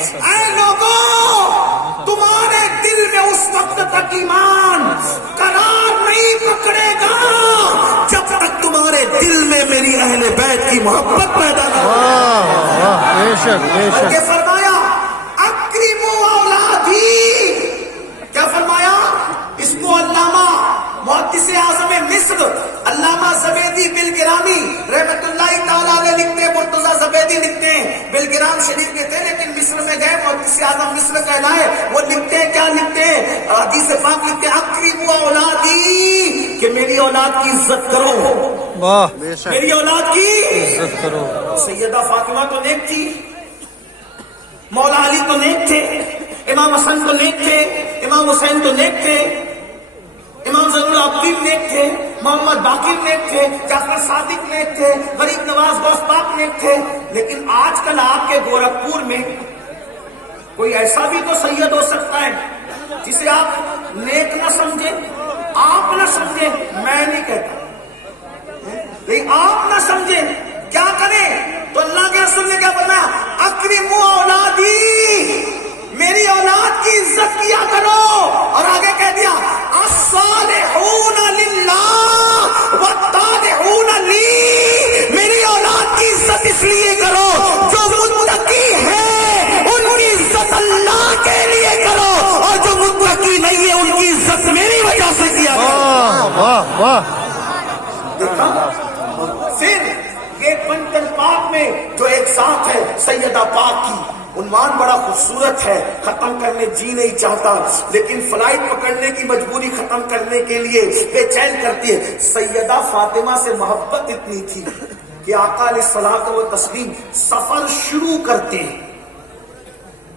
اے لوگوں، تمہارے دل میں اس وقت تک ایمان قرار نہیں پکڑے گا جب تک تمہارے دل میں میری اہل بیت کی محبت پیدا نہ ہو۔ بے شک بے شک۔ یہ فرمایا اکرموا اولادی، کیا فرمایا؟ اس کو علامہ محدث اعظم مصر علامہ زبیدی بالگرامی رحمت اللہ تعالیٰ علیہ لکھتے ہیں، مرتضیٰ زبیدی لکھتے ہیں، بالگرام شریف میں تھے لیکن مصر میں گئے، محدث اعظم مصر کہلائے، وہ لکھتے ہیں، کیا لکھتے ہیں؟ حدیث پاک لکھتے ہیں اکرموا اولادی، کہ میری اولاد کی عزت کرو، واہ بے شک، میری اولاد کی عزت کرو۔ سیدہ فاطمہ تو نیک تھی، مولا علی تو نیک تھے، امام حسن تو نیک تھے، امام حسین تو نیک تھے، امام زین العابدین نیک تھے، محمد باقر نیک تھے، جعفر صادق نیک تھے، غریب نواز غوث پاک نیک تھے، لیکن آج کل آپ کے گورکھپور میں کوئی ایسا بھی تو سید ہو سکتا ہے جسے آپ نیک نہ سمجھیں، آپ نہ سمجھیں، میں نہیں کہتا، لیکن آپ نہ سمجھیں، کیا کریں؟ تو اللہ کے رسول نے کیا فرمایا؟ اکرموا اولادی، میری اولاد کی عزت کیا کرو، اور آگے کہہ دیا الصالحون للہ والطالحون لی، میری اولاد کی عزت اس لیے کرو جو متقی ہے ان کی عزت اللہ کے لیے کرو، اور جو متقی نہیں ہے ان کی عزت میری وجہ سے کیا کرو۔ واہ واہ۔ پھر یہ پنجتن پاک میں جو ایک ذات ہے سیدہ پاک کی، عنوان بڑا خوبصورت ہے، ختم کرنے جی نہیں چاہتا، لیکن فلائٹ پکڑنے کی مجبوری ختم کرنے کے لیے بے چین کرتی ہے۔ سیدہ فاطمہ سے محبت اتنی تھی کہ آقا علیہ الصلوۃ والتسلیم سفر شروع کرتے ہیں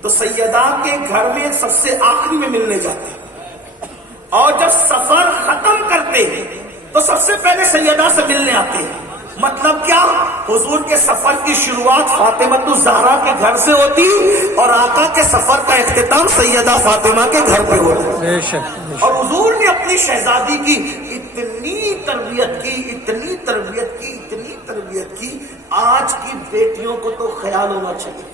تو سیدہ کے گھر میں سب سے آخری میں ملنے جاتے ہیں، اور جب سفر ختم کرتے ہیں تو سب سے پہلے سیدہ سے ملنے آتے ہیں۔ مطلب کیا؟ حضور کے سفر کی شروعات فاطمۃ الزہرا کے گھر سے ہوتی اور آقا کے سفر کا اختتام سیدہ فاطمہ کے گھر پہ ہوتا۔ بے شک۔ اور حضور نے اپنی شہزادی کی اتنی تربیت کی، اتنی تربیت کی، اتنی تربیت کی، آج کی بیٹیوں کو تو خیال ہونا چاہیے۔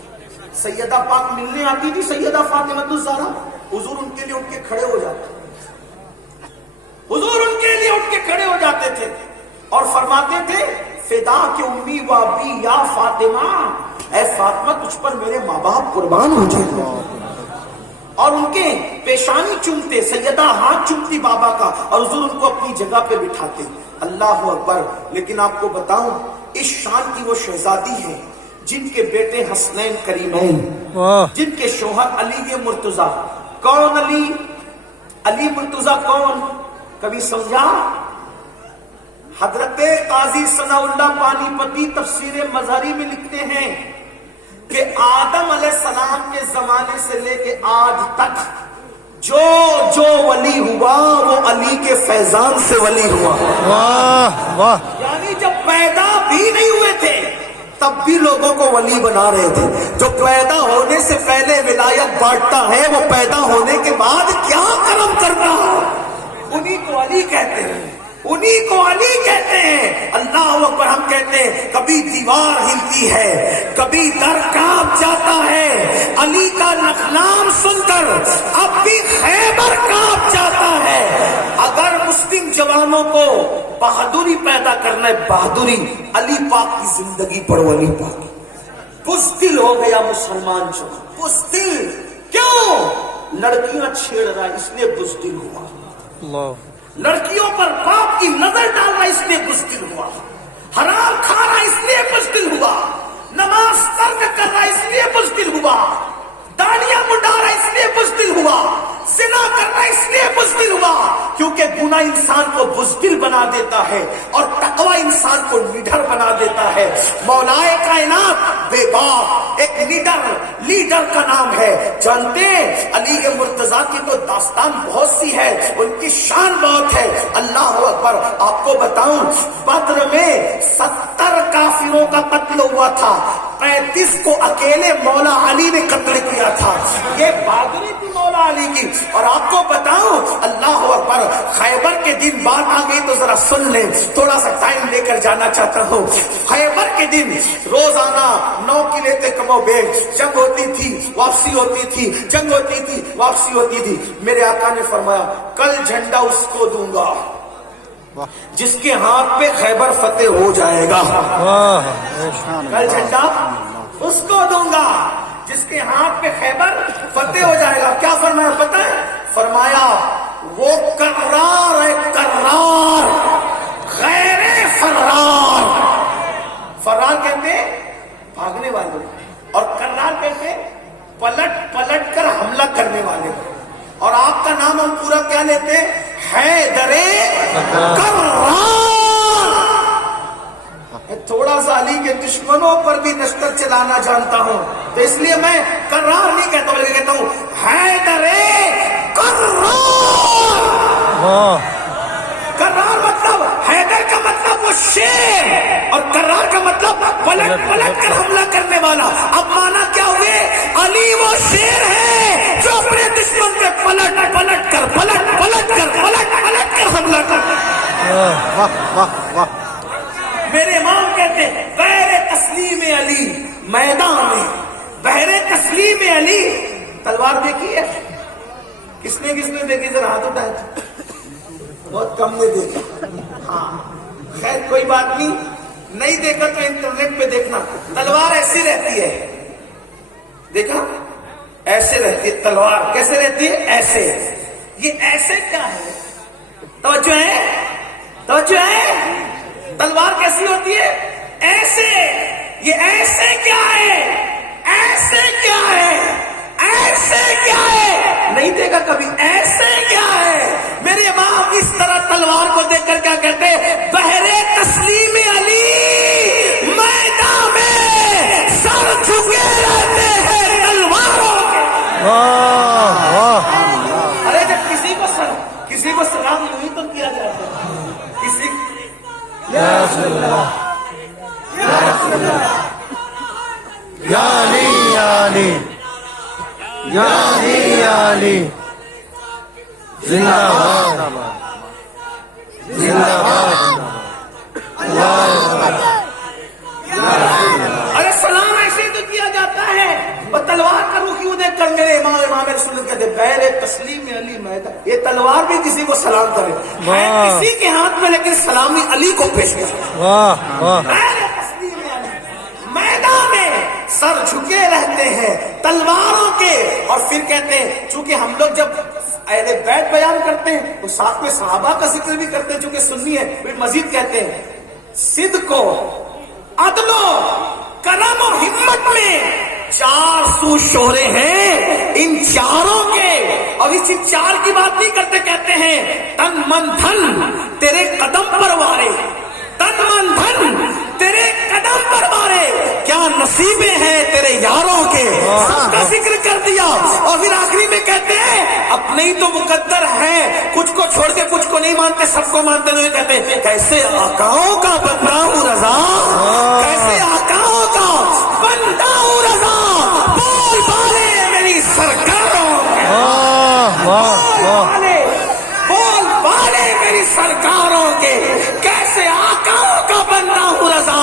سیدہ پاک ملنے آتی تھی سیدہ فاطمۃ الزہرا، حضور ان کے لیے اٹھ کے کھڑے ہو جاتے، حضور ان کے لیے اٹھ کے کھڑے ہو جاتے تھے اور فرماتے تھے فدا کے امی و ابی یا فاطمہ، اے فاطمہ تجھ پر میرے ماں باپ قربان ہو جائیں، اور ان کے پیشانی چومتے، سیدہ ہاتھ چومتی بابا کا، اور حضور ان کو اپنی جگہ پہ بٹھاتے۔ اللہ اکبر۔ لیکن آپ کو بتاؤں اس شان کی وہ شہزادی ہے جن کے بیٹے حسنین کریمین، جن کے شوہر علی مرتضیٰ۔ کون علی؟ علی مرتضیٰ کون؟ کبھی سمجھا؟ حضرت قاضی ثناء اللہ پانی پتی تفسیر مظہری میں لکھتے ہیں کہ آدم علیہ السلام کے زمانے سے لے کے آج تک جو جو ولی ہوا وہ علی کے فیضان سے ولی ہوا۔ واہ واہ۔ یعنی جب پیدا بھی نہیں ہوئے تھے تب بھی لوگوں کو ولی بنا رہے تھے۔ جو پیدا ہونے سے پہلے ولایت بانٹتا ہے وہ پیدا ہونے کے بعد کیا کرم کرتا ہے، انہی کو علی کہتے ہیں، انہی کو علی کہتے ہیں۔ اللہ اکبر۔ ہم کہتے ہیں کبھی دیوار ہلتی ہے، کبھی در کانپ جاتا ہے، علی کا نام سن کر اب بھی خیبر کانپ جاتا ہے۔ اگر مسلم جوانوں کو بہادری پیدا کرنا ہے، بہادری علی پاک کی زندگی پڑھو۔ علی پاک بزدل ہو گیا مسلمان جو، بزدل کیوں؟ لڑکیاں چھیڑ رہا ہے اس لیے بزدل ہوا، اللہ۔ لڑکیوں پر باپ کی نظر ڈالنا اس لیے بزدل ہوا، حرام کھانا اس لیے بزدل ہوا، نماز ترک کرنا اس لیے بزدل ہوا، داڑیاں مڈانا اس لیے بزدل ہوا، زنا کرنا اس لیے بزدل ہوا، کیونکہ گناہ انسان کو بزدل بنا دیتا ہے اور تقوی انسان کو نڈر بنا دیتا ہے۔ مولائے کائنات بے باپ ایک لیڈر کا نام ہے، جانتے ہیں علی مرتضیٰ کی تو داستان بہت سی ہے، ان کی شان بہت ہے۔ اللہ اکبر۔ آپ کو بتاؤں بدر میں 70 کافروں کا قتل ہوا تھا، 35 کو اکیلے مولا علی نے قتل کیا تھا۔ یہ بہادری تھی مولا علی کی۔ اور آپ کو بتاؤں اللہ اکبر، خیبر کے دن بات آ گئی تو ذرا سن لیں، تھوڑا سا ٹائم لے کر جانا چاہتا ہوں۔ خیبر کے دن روزانہ 9 قلعے کم و بیش جنگ ہوتی تھی، واپسی ہوتی تھی، جنگ ہوتی تھی، واپسی ہوتی تھی. میرے آقا نے فرمایا کل جھنڈا اس کو دوں گا جس کے ہاتھ پہ خیبر فتح ہو جائے گا. واہ کل جھنڈا اس کو دوں گا جس کے ہاتھ پہ خیبر فتح ہو جائے گا. کیا فرمایا پتہ ہے؟ فرمایا وہ کرار ہے، کرار، غیر فرار. فرار کہتے ہیں بھاگنے والے، اور کرار کہتے ہیں پلٹ پلٹ کر حملہ کرنے والے. اور آپ کا نام ہم پورا کیا لیتے ہیں؟ حیدر کرار. تھوڑا سا علی کے دشمنوں پر بھی نشتر چلانا جانتا ہوں، تو اس لیے میں کرار نہیں کہتا بلکہ کہتا ہوں حیدر کرار. کرار مطلب حیدر کا مطلب وہ شیر، اور کرار کا مطلب پلٹ پلٹ کر حملہ کرنے والا. اب مانا کیا ہوئے؟ علی وہ شیر ہے جو اپنے دشمن پہ پلٹ پلٹ کر پلٹ پلٹ کر پلٹ پلٹ کر حملہ کر. میرے امام کہتے ہیں بہر تسلیم علی میدان میں، بہر تسلیم علی. تلوار دیکھی ہے؟ کس نے دیکھی؟ ذرا ہاتھ اٹھائے. بہت کم نے دیکھی. ہاں خیر کوئی بات نہیں دیکھا تو انٹرنیٹ پہ دیکھنا. تلوار ایسی رہتی ہے، دیکھا ایسے رہتی ہے تلوار. کیسے رہتی ہے؟ ایسے. یہ ایسے کیا ہے؟ توجہ ہے، توجہ ہے. تلوار کیسی ہوتی ہے؟ ایسے. یہ ایسے کیا ہے؟ ایسے کیا ہے؟ ایسے کیا ہے؟ نہیں دیکھا کبھی؟ ایسے کیا ہے؟ میرے امام اس طرح تلوار کو دیکھ کر کیا کہتے ہیں؟ بہر تسلیم علی میدان میں سر جھکے رہتے ہیں تلواروں کے. ارے جب کسی کو سلام نہیں تو کیا جاتا ہے. کسی یا رسول اللہ، یا رسول اللہ، یا علی، یا علی، یا علی، یا علی، زندہ باد، زندہ باد. ارے سلام ایسے تو کیا جاتا ہے. اور تلوار کا رخ کیوں دیکھ کر میرے امام رسول اللہ کہتے بہر تسلیم علی میدان. یہ تلوار بھی کسی کو سلام کرے ہے کسی کے ہاتھ میں، لیکن سلامی علی کو پیش کرے. بہر تسلیم علی میدان میں سر جھکے رہتے ہیں تلواروں کے. اور پھر کہتے ہیں چونکہ ہم لوگ جب اہل بیت بیان کرتے ہیں تو ساتھ میں صحابہ کا ذکر بھی کرتے ہیں چونکہ سنی ہے. پھر مزید کہتے ہیں صدق و عدل و کرم و ہمت میں 4 سو شہرے ہیں ان چاروں کے. اور اسی 4 کی بات نہیں کرتے، کہتے ہیں تن من دھن تیرے قدم پر وارے، تن من دھن تیرے قدم پر وارے. کیا نصیبیں ہیں تیرے یاروں کے. سب کا ذکر کر دیا. اور پھر آخری میں کہتے ہیں اپنے ہی تو مقدر ہے، کچھ کو چھوڑ کے کچھ کو نہیں مانتے، سب کو مانتے ہوئے کہتے ہیں کیسے آقاؤں کا بندہ ہوں رضا، کیسے آقاؤں کا بندہ ہوں رضا. بول بالے میری سرکاروں کے، بول بالے میری سرکاروں کے، کیسے آقاؤں کا بندہ ہوں رضا.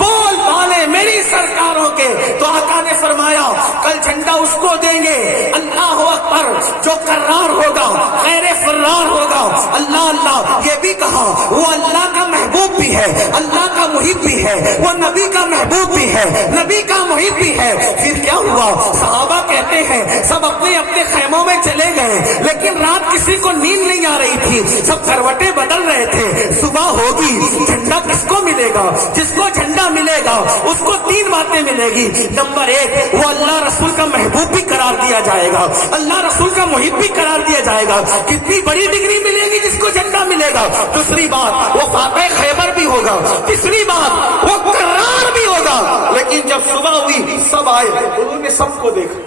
بول بالے میری سرکاروں کے. تو آقا نے فرمایا کل جھنڈا اس کو دیں گے. اللہ اکبر. جو کرار ہوگا، خیر فرار ہوگا. اللہ اللہ یہ بھی کہا وہ اللہ کا محبوب بھی ہے، اللہ کا محب بھی ہے، وہ نبی کا محبوب بھی ہے، نبی کا محب بھی ہے. پھر کیا ہوا؟ صحابہ کہتے ہیں سب اپنے اپنے خیموں میں چلے گئے، لیکن رات کسی کو نیند نہیں آ رہی تھی، سب کروٹیں بدل رہے تھے. صبح ہوگی، جھنڈا کس کو ملے گا؟ جس کو جھنڈا ملے گا اس کو 3 باتیں ملے گی. نمبر 1 وہ اللہ رسول کا محبوب بھی قرار دیا جائے گا، اللہ رسول کا محب بھی قرار دیا جائے گا. کتنی بڑی ڈگری ملے گی جس کو جھنڈا ملے گا. دوسری بات وہ فاتح خیبر بھی ہوگا. تیسری بات وہ قرار بھی ہوگا. لیکن جب صبح ہوئی سب آئے، انہوں نے سب کو دیکھا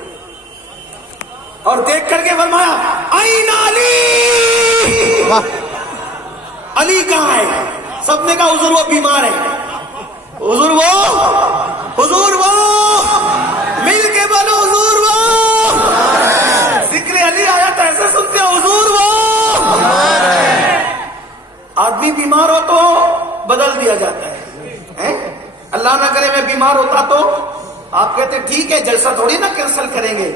اور دیکھ کر کے فرمایا این علی، علی کہاں ہے؟ سب نے کہا حضور وہ بیمار ہے. حضور وہ مل کے بولو حضور وہ. ذکر علی آیا تو ایسے سنتے ہیں حضور وہ. آدمی بیمار ہو تو بدل دیا جاتا ہے. اللہ نہ کرے میں بیمار ہوتا تو آپ کہتے ٹھیک ہے جلسہ تھوڑی نا کینسل کریں گے.